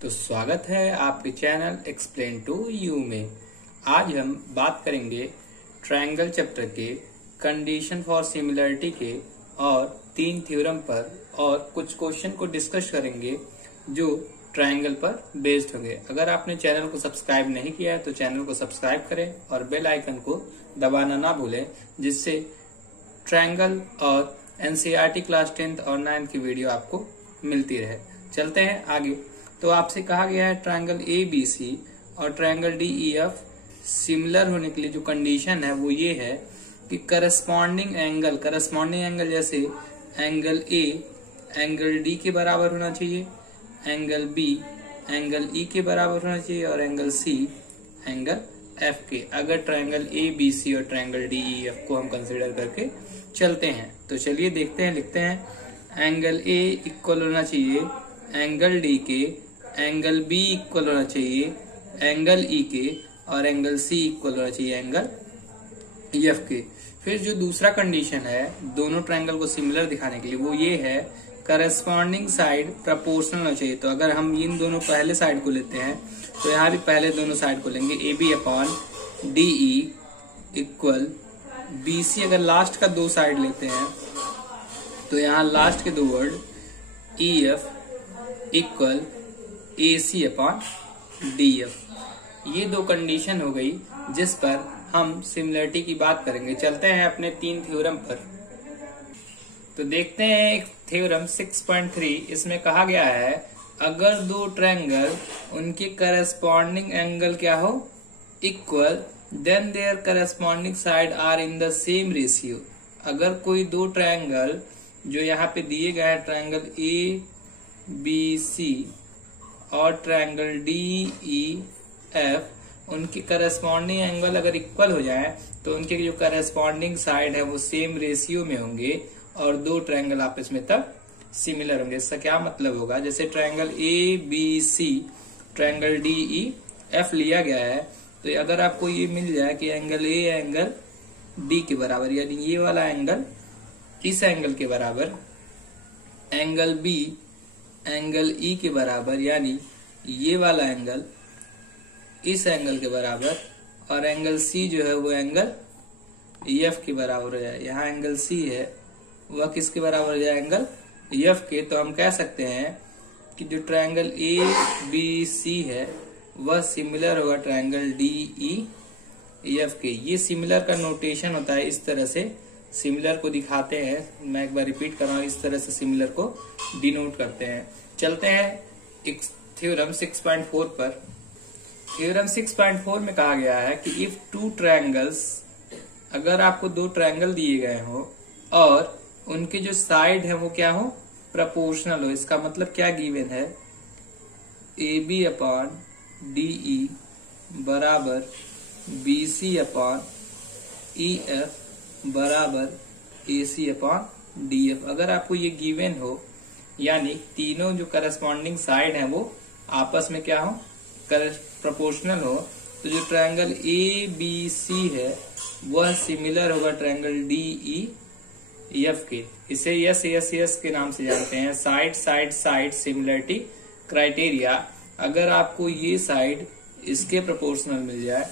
तो स्वागत है आपके चैनल एक्सप्लेन टू यू में। आज हम बात करेंगे ट्रायंगल चैप्टर के कंडीशन फॉर सिमिलरिटी के और 3 थ्योरम पर और कुछ क्वेश्चन को डिस्कस करेंगे जो ट्रायंगल पर बेस्ड होंगे। अगर आपने चैनल को सब्सक्राइब नहीं किया है तो चैनल को सब्सक्राइब करें और बेल आइकन को दबाना ना भूलें, जिससे ट्रायंगल और एनसीईआरटी क्लास 10th और 9th की वीडियो आपको मिलती रहे। चलते हैं आगे। तो आपसे कहा गया है ट्रायंगल ABC और ट्रायंगल DEF सिमिलर होने के लिए जो कंडीशन है वो ये है कि करस्पॉन्डिंग एंगल जैसे एंगल A एंगल D के बराबर होना चाहिए, एंगल B एंगल E के बराबर होना चाहिए और एंगल C एंगल F के। अगर ट्रायंगल ABC और ट्रायंगल DEF को हम कंसिडर करके चलते हैं तो चलिए देखते हैं। लिखते हैं एंगल A इक्वल होना चाहिए एंगल D के, एंगल B इक्वल होना चाहिए एंगल E के और एंगल C इक्वल होना चाहिए एंगल F के। फिर जो दूसरा कंडीशन है दोनों ट्रायंगल को सिमिलर दिखाने के लिए वो ये है करस्पॉन्डिंग साइड प्रोपोर्शनल होना चाहिए। तो अगर हम इन दोनों पहले साइड को लेते हैं तो यहाँ भी पहले दोनों साइड को लेंगे AB upon DE equal BC। अगर लास्ट का 2 साइड लेते हैं तो यहाँ लास्ट के 2 word EF equal AC upon DF। ये 2 कंडीशन हो गई जिस पर हम सिमिलरिटी की बात करेंगे। चलते हैं अपने 3 थ्योरम पर। तो देखते हैं एक थ्योरम 6.3। इसमें कहा गया है अगर 2 ट्रायंगल उनके करस्पॉन्डिंग एंगल क्या हो equal then their corresponding side are in the same ratio. अगर कोई 2 ट्रायंगल जो यहाँ पे दिए गए हैं ट्रायंगल ABC और ट्रायंगल DEF उनके करस्पॉन्डिंग एंगल अगर इक्वल हो जाए तो उनके जो करस्पॉन्डिंग साइड है वो सेम रेशियो में होंगे और 2 ट्रायंगल आपस में तब सिमिलर होंगे। इसका क्या मतलब होगा, जैसे ट्रायंगल ABC ट्रायंगल DEF लिया गया है तो अगर आपको ये मिल जाए कि एंगल A एंगल D के बराबर, यानी ये वाला एंगल इस एंगल के बराबर, एंगल B एंगल E के बराबर, यानी ये वाला एंगल इस एंगल के बराबर और एंगल C जो है वो एंगल F के बराबर हो जाए। यहाँ एंगल C है वह किसके बराबर हो जाए, एंगल F के। तो हम कह सकते हैं कि जो ट्रायंगल ABC है वह सिमिलर होगा ट्रायंगल DEF के। ये सिमिलर का नोटेशन होता है, इस तरह से सिमिलर को दिखाते हैं। मैं एक बार रिपीट कर रहा हूँ, इस तरह से सिमिलर को डिनोट करते हैं। चलते हैं एक थ्योरम 6.4 पर। थ्योरम 6.4 में कहा गया है कि इफ 2 ट्रायंगल्स, अगर आपको 2 ट्रायंगल दिए गए हो और उनके जो साइड है वो क्या हो, प्रोपोर्शनल हो। इसका मतलब क्या गिवन है, AB अपॉन DE बराबर BC अपॉन EF बराबर AC अपॉन DF। अगर आपको ये गिवन हो यानी तीनों जो करस्पॉन्डिंग साइड हैं वो आपस में क्या हो, प्रोपोर्शनल हो, तो जो ट्रायंगल ABC है वह सिमिलर होगा ट्रायंगल DEF के। इसे यस के नाम से जानते हैं, side side side similarity criteria. अगर आपको ये साइड इसके प्रोपोर्शनल मिल जाए,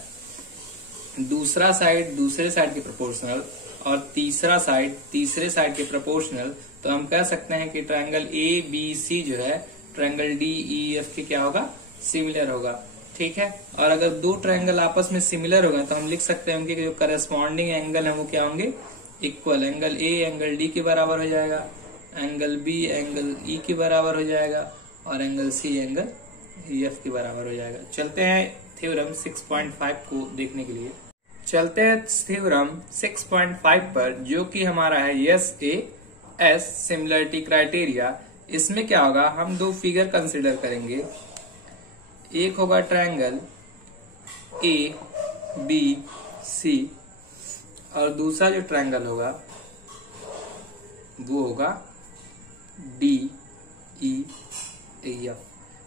दूसरा साइड दूसरे साइड के प्रोपोर्शनल और तीसरा साइड तीसरे साइड के प्रोपोर्शनल, तो हम कह सकते हैं कि ट्रायंगल ABC जो है ट्रायंगल DEF के क्या होगा, सिमिलर होगा। ठीक है। और अगर 2 ट्रायंगल आपस में सिमिलर हो गए तो हम लिख सकते हैं उनके जो करस्पॉन्डिंग एंगल है वो क्या होंगे, equal. Angle A angle D के बराबर हो जाएगा, एंगल B एंगल E के बराबर हो जाएगा और एंगल C एंगल F के बराबर हो जाएगा। चलते हैं थ्योरम 6.5 को देखने के लिए। चलते हैं थ्योरम 6.5 पर, जो कि हमारा है SAS सिमिलरिटी क्राइटेरिया। इसमें क्या होगा, हम 2 फिगर कंसिडर करेंगे। एक होगा ट्रायंगल ABC और दूसरा जो ट्रायंगल होगा वो होगा DEF।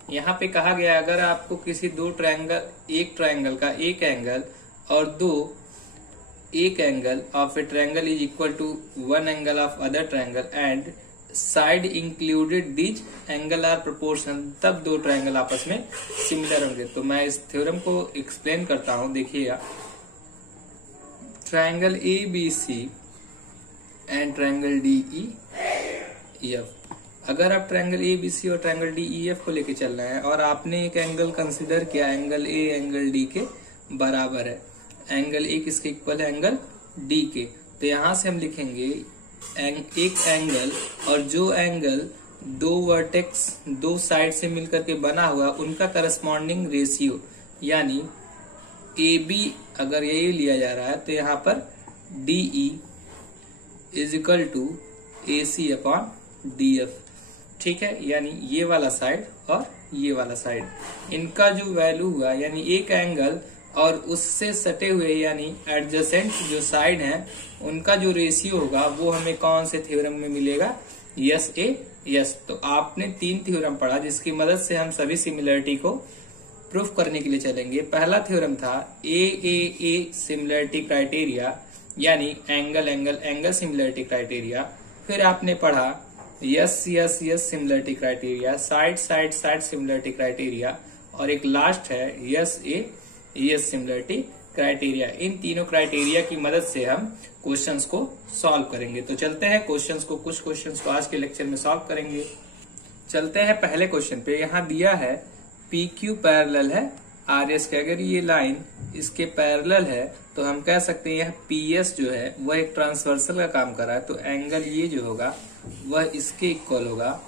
यहाँ पे कहा गया अगर आपको किसी 2 ट्रायंगल, एक ट्रायंगल का एक एंगल और एक angle of a triangle is equal to 1 angle of other triangle and side included these angle are proportional, तब दो ट्रायंगल आपस में सिमिलर होंगे। तो मैं इस थ्योरम को एक्सप्लेन करता हूं, देखिएगा। Triangle A B C and triangle D E F, अगर आप ट्रायंगल ए बी सी और ट्रायंगल डी ई एफ को लेके चल रहे हैं और आपने एक एंगल कंसिडर किया, एंगल ए एंगल डी के बराबर है, एंगल ए किसके इक्वल है, एंगल डी के, तो यहां से हम लिखेंगे एक एंगल, और जो एंगल दो वर्टेक्स दो साइड से मिलकर के बना हुआ उनका करस्पॉन्डिंग रेशियो, यानी ए बी अगर ये लिया जा रहा है तो यहाँ पर D E is equal to A C upon D F, ठीक है। यानी ये वाला साइड और ये वाला साइड, इनका जो वैल्यू हुआ, यानी एक एंगल और उससे सटे हुए यानी एडजेसेंट जो साइड हैं उनका जो रेशियो होगा वो हमें कौन से थ्योरम में मिलेगा, यस ए यस। तो आपने 3 थ्योरम पढ़ा जिसकी मदद से हम सभी सिमिलरिटी को प्रूफ करने के लिए चलेंगे। पहला थ्योरम था ए सिमिलरिटी क्राइटेरिया, यानी angle angle angle similarity criteria. फिर आपने पढ़ा yes yes yes similarity criteria, side side side similarity criteria, और एक लास्ट है यस ए यस सिमिलरिटी क्राइटेरिया। इन तीनों क्राइटेरिया की मदद से हम क्वेश्चंस को सॉल्व करेंगे। तो चलते हैं क्वेश्चंस को, कुछ क्वेश्चंस को आज के लेक्चर में सॉल्व करेंगे। चलते हैं पहले क्वेश्चन पे। यहाँ दिया है पी क्यू पैरेलल है आर एस के, अगर ये लाइन इसके पैरेलल है तो हम कह सकते हैं यह पी एस जो है वह एक ट्रांसवर्सल का काम कर रहा है, तो एंगल ये जो होगा वह इसके इक्वल होगा,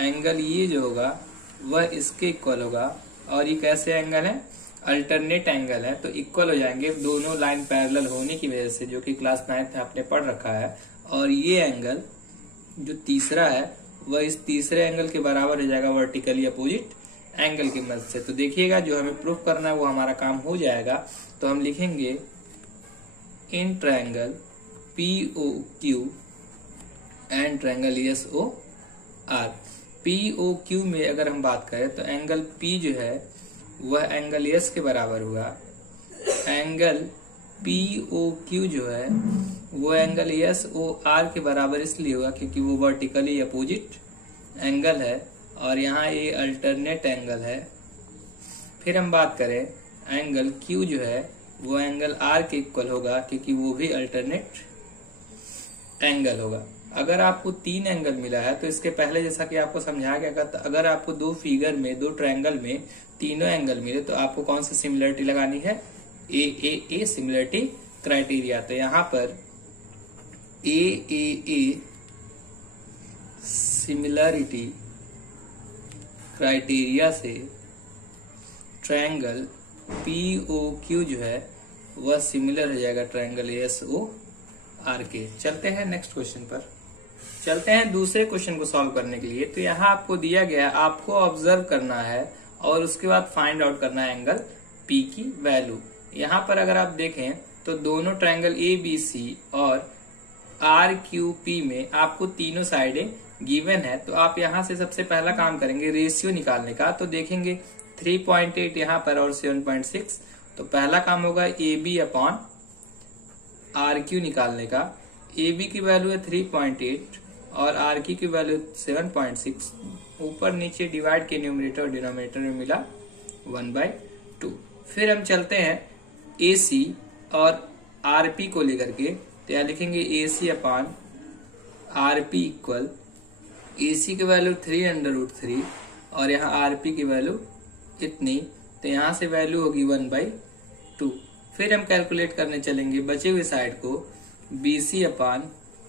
एंगल ये जो होगा वह इसके इक्वल होगा। और ये कैसे एंगल है, अल्टरनेट एंगल है, तो इक्वल हो जाएंगे दोनों लाइन पैरेलल होने की वजह से, जो कि क्लास 9 में आपने पढ़ रखा है। और ये एंगल जो तीसरा है वह इस तीसरे एंगल के बराबर हो जाएगा वर्टिकली अपोजिट एंगल की मदद से। तो देखिएगा जो हमें प्रूफ करना है वो हमारा काम हो जाएगा। तो हम लिखेंगे in triangle P O Q and triangle S O R. P O Q में अगर हम बात करें तो एंगल पी जो है वह एंगल एस के बराबर हुआ, एंगल पी ओ क्यू जो है वो एंगल एस ओ आर के बराबर इसलिए हुआ क्योंकि वो वर्टिकली अपोजिट एंगल है और यहाँ ये अल्टरनेट एंगल है। फिर हम बात करें एंगल क्यू जो है वो एंगल आर के इक्वल होगा क्योंकि वो भी अल्टरनेट एंगल होगा। अगर आपको 3 एंगल मिला है तो इसके पहले जैसा कि आपको समझाया गया था, अगर आपको 2 फिगर में 2 ट्रायंगल में तीनों एंगल मिले तो आपको कौन सी सिमिलरिटी लगानी है, ए सिमिलरिटी क्राइटेरिया। तो यहाँ पर ए सिमिलरिटी क्राइटेरिया से ट्रायंगल पी ओ क्यू जो है वह सिमिलर हो जाएगा ट्रायंगल एस ओ आर के। चलते हैं नेक्स्ट क्वेश्चन पर, चलते हैं दूसरे क्वेश्चन को सॉल्व करने के लिए। तो यहाँ आपको दिया गया, आपको ऑब्जर्व करना है और उसके बाद फाइंड आउट करना है एंगल पी की वैल्यू। यहाँ पर अगर आप देखें तो दोनों ट्रायंगल ए बी सी और आर क्यू पी में आपको तीनों साइडें गिवन है। तो आप यहाँ से सबसे पहला काम करेंगे रेशियो निकालने का। तो देखेंगे 3.8 यहाँ पर और 7.6, तो पहला काम होगा A B upon R Q निकालने का। ए बी की वैल्यू है 3.8 और आर क्यू की वैल्यू 7.6। ऊपर नीचे डिवाइड के न्यूमरेटर और डिनोमिनेटर में मिला 1/2। फिर हम चलते हैं ए सी और आर पी को लेकर के, तो यहाँ लिखेंगे ए C upon R P equal, ए सी की वैल्यू 3√3 और यहाँ आर पी की वैल्यू इतनी, तो यहाँ से वैल्यू होगी 1/2। फिर हम कैलकुलेट करने चलेंगे बचे हुए साइड को, B C upon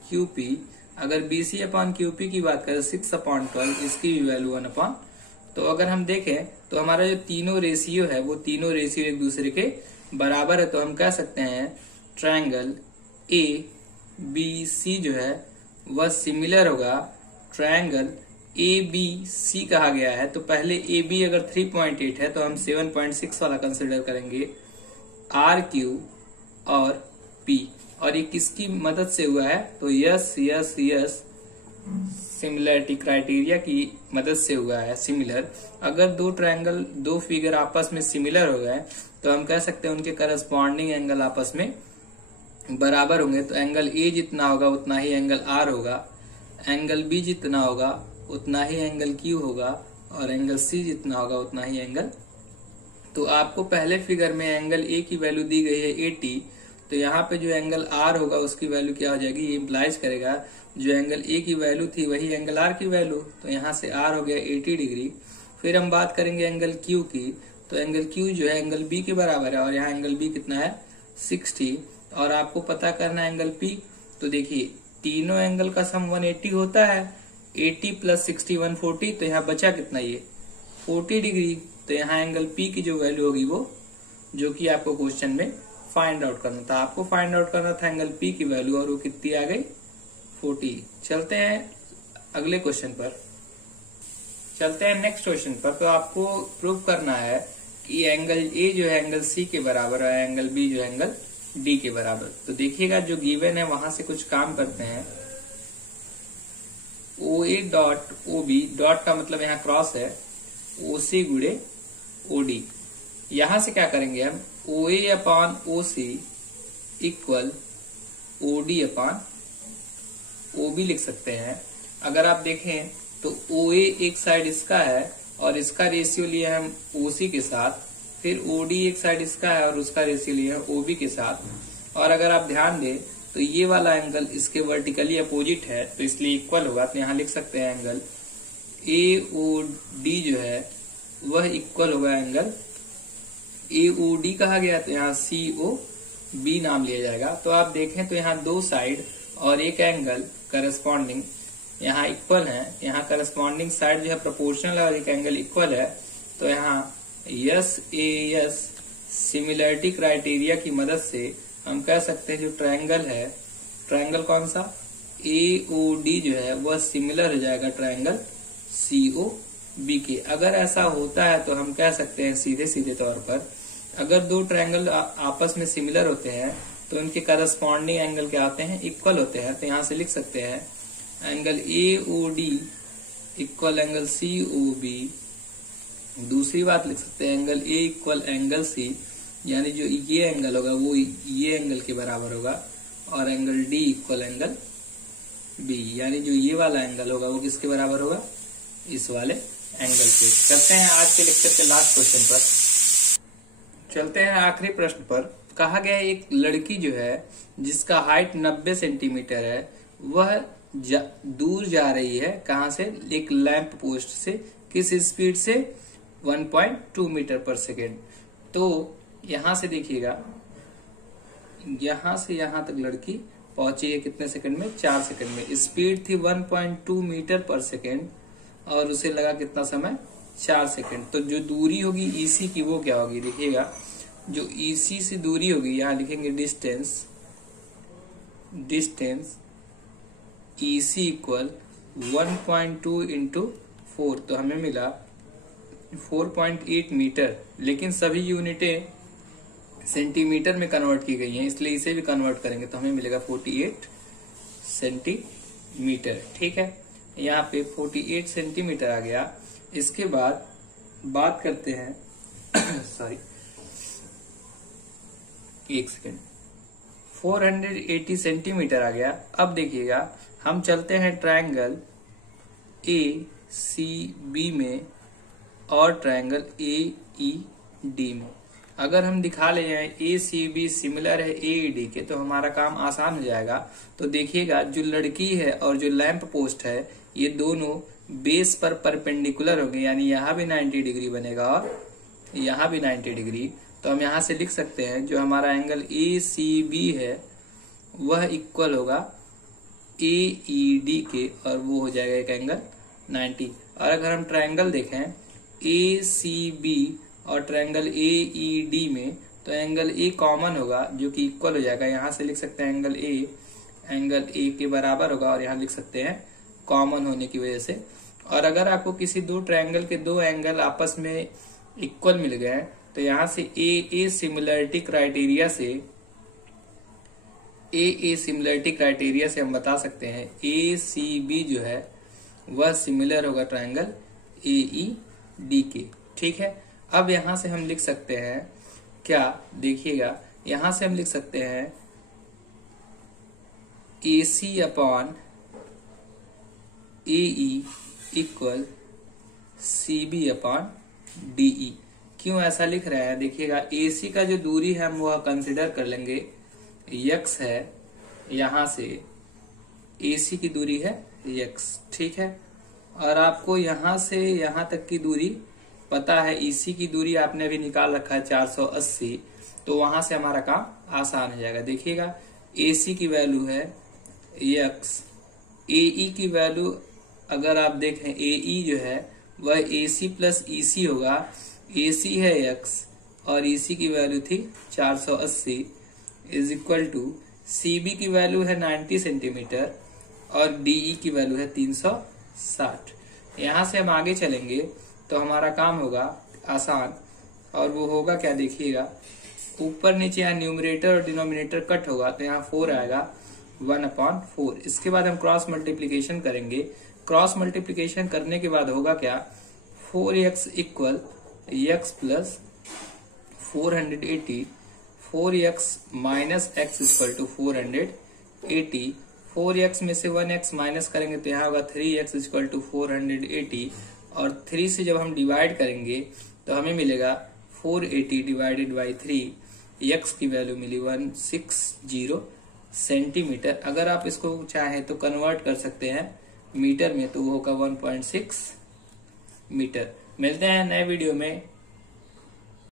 Q P. अगर B C upon Q P की बात करें 6/12, इसकी भी वैल्यू 1/। तो अगर हम देखें तो हमारा जो तीनों रेशियो है वो तीनों रेशियो एक दूसरे के बराबर है। तो हम कह सकते हैं ट्रायंगल ए बी सी जो है वह सिमिलर होगा ट्रायंगल ए बी सी कहा गया है। तो पहले ए बी अगर 3.8 है तो हम 7.6 वाला कंसिडर करेंगे, आर क्यू और पी, और ये किसकी मदद से हुआ है, तो यस सिमिलरिटी क्राइटेरिया की मदद से हुआ है सिमिलर। अगर 2 ट्रायंगल 2 फिगर आपस में सिमिलर हो गए तो हम कह सकते हैं उनके करस्पॉन्डिंग एंगल आपस में बराबर होंगे। तो एंगल ए जितना होगा उतना ही एंगल आर होगा। एंगल बी जितना होगा उतना ही एंगल क्यू होगा, और एंगल सी जितना होगा उतना ही एंगल। तो आपको पहले फिगर में एंगल ए की वैल्यू दी गई है 80, तो यहाँ पे जो एंगल आर होगा उसकी वैल्यू क्या हो जाएगी, ये इम्प्लाइज करेगा जो एंगल ए की वैल्यू थी वही एंगल आर की वैल्यू, तो यहाँ से आर हो गया 80 डिग्री। फिर हम बात करेंगे एंगल क्यू की, तो एंगल क्यू जो है एंगल बी के बराबर है, और यहाँ एंगल बी कितना है 60, और आपको पता करना है एंगल पी। तो देखिए तीनों एंगल का सम 180 होता है, 80 प्लस 60 140, तो यहाँ बचा कितना ये 40 डिग्री। तो यहाँ एंगल पी की जो वैल्यू होगी वो, जो कि आपको क्वेश्चन में फाइंड आउट करना था, आपको फाइंड आउट करना था एंगल पी की वैल्यू, और वो कितनी आ गई 40। चलते हैं अगले क्वेश्चन पर, चलते हैं नेक्स्ट क्वेश्चन पर। तो आपको प्रूव करना है कि एंगल ए जो है एंगल सी के बराबर है, एंगल बी जो है एंगल डी के बराबर। तो देखिएगा जो गिवन है वहां से कुछ काम करते हैं। O A dot O B, dot का मतलब यहाँ क्रॉस है, ओ सी गुड़े ओ डी। यहां से क्या करेंगे हम, O A upon O C equal O D upon O B लिख सकते हैं। अगर आप देखें तो ओ ए एक साइड इसका है और इसका रेशियो लिया हम ओ सी के साथ, फिर ओ डी एक साइड इसका है और उसका रेशियो लिया है ओ बी के साथ। और अगर आप ध्यान दें तो ये वाला एंगल इसके वर्टिकली अपोजिट है, तो इसलिए इक्वल होगा। तो यहाँ लिख सकते हैं एंगल ए ओ डी जो है वह इक्वल होगा एंगल ए ओ डी कहा गया, तो यहाँ सी ओ बी नाम लिया जाएगा। तो आप देखें तो यहाँ दो साइड और एक एंगल करस्पॉन्डिंग यहाँ इक्वल है, यहाँ करस्पॉन्डिंग साइड जो है प्रोपोर्शनल है और एक एंगल इक्वल है। तो यहाँ यस ए यस सिमिलरिटी क्राइटेरिया की मदद से हम कह सकते हैं जो ट्रायंगल है, ट्रायंगल कौन सा ए ओ डी जो है वह सिमिलर हो जाएगा ट्रायंगल सी ओ बी के। अगर ऐसा होता है तो हम कह सकते हैं सीधे सीधे तौर पर, अगर दो ट्रायंगल आपस में सिमिलर होते हैं तो उनके करस्पॉन्डिंग एंगल क्या होते हैं, इक्वल होते हैं। तो यहाँ से लिख सकते हैं angle A O D equal angle C O B. दूसरी बात लिख सकते हैं angle A equal angle C, यानी जो ये एंगल होगा वो ये एंगल के बराबर होगा, और angle D equal angle B, यानी जो ये वाला एंगल होगा वो किसके बराबर होगा, इस वाले एंगल के। चलते हैं आज के लेक्चर के लास्ट क्वेश्चन पर, चलते हैं आखिरी प्रश्न पर। कहा गया एक लड़की जो है जिसका हाइट 90 सेंटीमीटर है, वह दूर जा रही है कहां से, एक लैंप पोस्ट से, किस स्पीड से 1.2 मीटर पर सेकेंड। तो यहां से देखिएगा, यहां से यहां तक लड़की पहुंची है कितने सेकंड में, 4 सेकंड में। स्पीड थी 1.2 मीटर पर सेकेंड और उसे लगा कितना समय, 4 सेकंड। तो जो दूरी होगी ईसी की वो क्या होगी, देखिएगा जो ईसी से दूरी होगी, यहां लिखेंगे distance, distance EC equal 1.2 into 4, तो हमें मिला 4.8 मीटर। लेकिन सभी यूनिटें सेंटीमीटर में कन्वर्ट की गई हैं, इसलिए इसे भी कन्वर्ट करेंगे तो हमें मिलेगा 48 सेंटीमीटर। ठीक है, यहाँ पे 48 सेंटीमीटर आ गया। इसके बाद बात करते हैं सॉरी एक सेकेंड, 480 सेंटीमीटर आ गया। अब देखिएगा हम चलते हैं ट्रायंगल ए सी बी में और ट्रायंगल ए ई डी में। अगर हम दिखा ले जाए ए सी बी सिमिलर है ए ई डी के, तो हमारा काम आसान हो जाएगा। तो देखिएगा जो लड़की है और जो लैंप पोस्ट है ये दोनों बेस पर परपेंडिकुलर होंगे, यानी यहाँ भी 90 डिग्री बनेगा और यहाँ भी 90 डिग्री। तो हम यहाँ से लिख सकते हैं जो हमारा एंगल ए सी बी है वह इक्वल होगा ए ई डी के, और वो हो जाएगा एक एंगल 90। और अगर हम ट्रायंगल देखें ए सी बी और ट्रायंगल ए ई डी में, तो एंगल ए कॉमन होगा जो कि इक्वल हो जाएगा। यहाँ से लिख सकते हैं एंगल ए के बराबर होगा, और यहाँ लिख सकते हैं कॉमन होने की वजह से। और अगर आपको किसी दो ट्रायंगल के दो एंगल आपस में इक्वल मिल गए तो यहाँ से ए सिमिलरिटी क्राइटेरिया से हम बता सकते हैं ए सी बी जो है वह सिमिलर होगा ट्रायंगल ए ई डी के। ठीक है, अब यहां से हम लिख सकते हैं क्या, देखिएगा यहां से हम लिख सकते हैं A C upon AE equal CB upon DE। क्यों ऐसा लिख रहे हैं देखिएगा, AC का जो दूरी है हम वह कंसिडर कर लेंगे x है, यहां से AC की दूरी है x, ठीक है। और आपको यहां से यहां तक की दूरी पता है, EC की दूरी आपने अभी निकाल रखा है 480, तो वहां से हमारा काम आसान हो जाएगा। देखिएगा AC की वैल्यू है x, AE की वैल्यू अगर आप देखें AE जो है वह AC प्लस EC होगा। AC है x और EC की वैल्यू थी 480 इज इक्वल टू CB की वैल्यू है 90 सेंटीमीटर और DE की वैल्यू है 360। यहां से हम आगे चलेंगे तो हमारा काम होगा आसान, और वो होगा क्या देखिएगा, ऊपर नीचे यहाँ न्यूमरेटर और डिनोमिनेटर कट होगा तो यहाँ 4 आएगा 1/4। इसके बाद हम क्रॉस मल्टीप्लीकेशन करेंगे। क्रॉस मल्टीप्लीकेशन करने के बाद होगा क्या, 4x equal x plus 480, 4x minus x equal to 480, 4x में से 1x माइनस करेंगे तो यहाँ होगा 3x इक्वल टू 480, और 3 से जब हम डिवाइड करेंगे तो हमें मिलेगा 480 डिवाइडेड बाई 3, x की वैल्यू मिली 160 सेंटीमीटर। अगर आप इसको चाहें तो कन्वर्ट कर सकते हैं मीटर में, तो वो होगा 1.6 मीटर। मिलते हैं नए वीडियो में।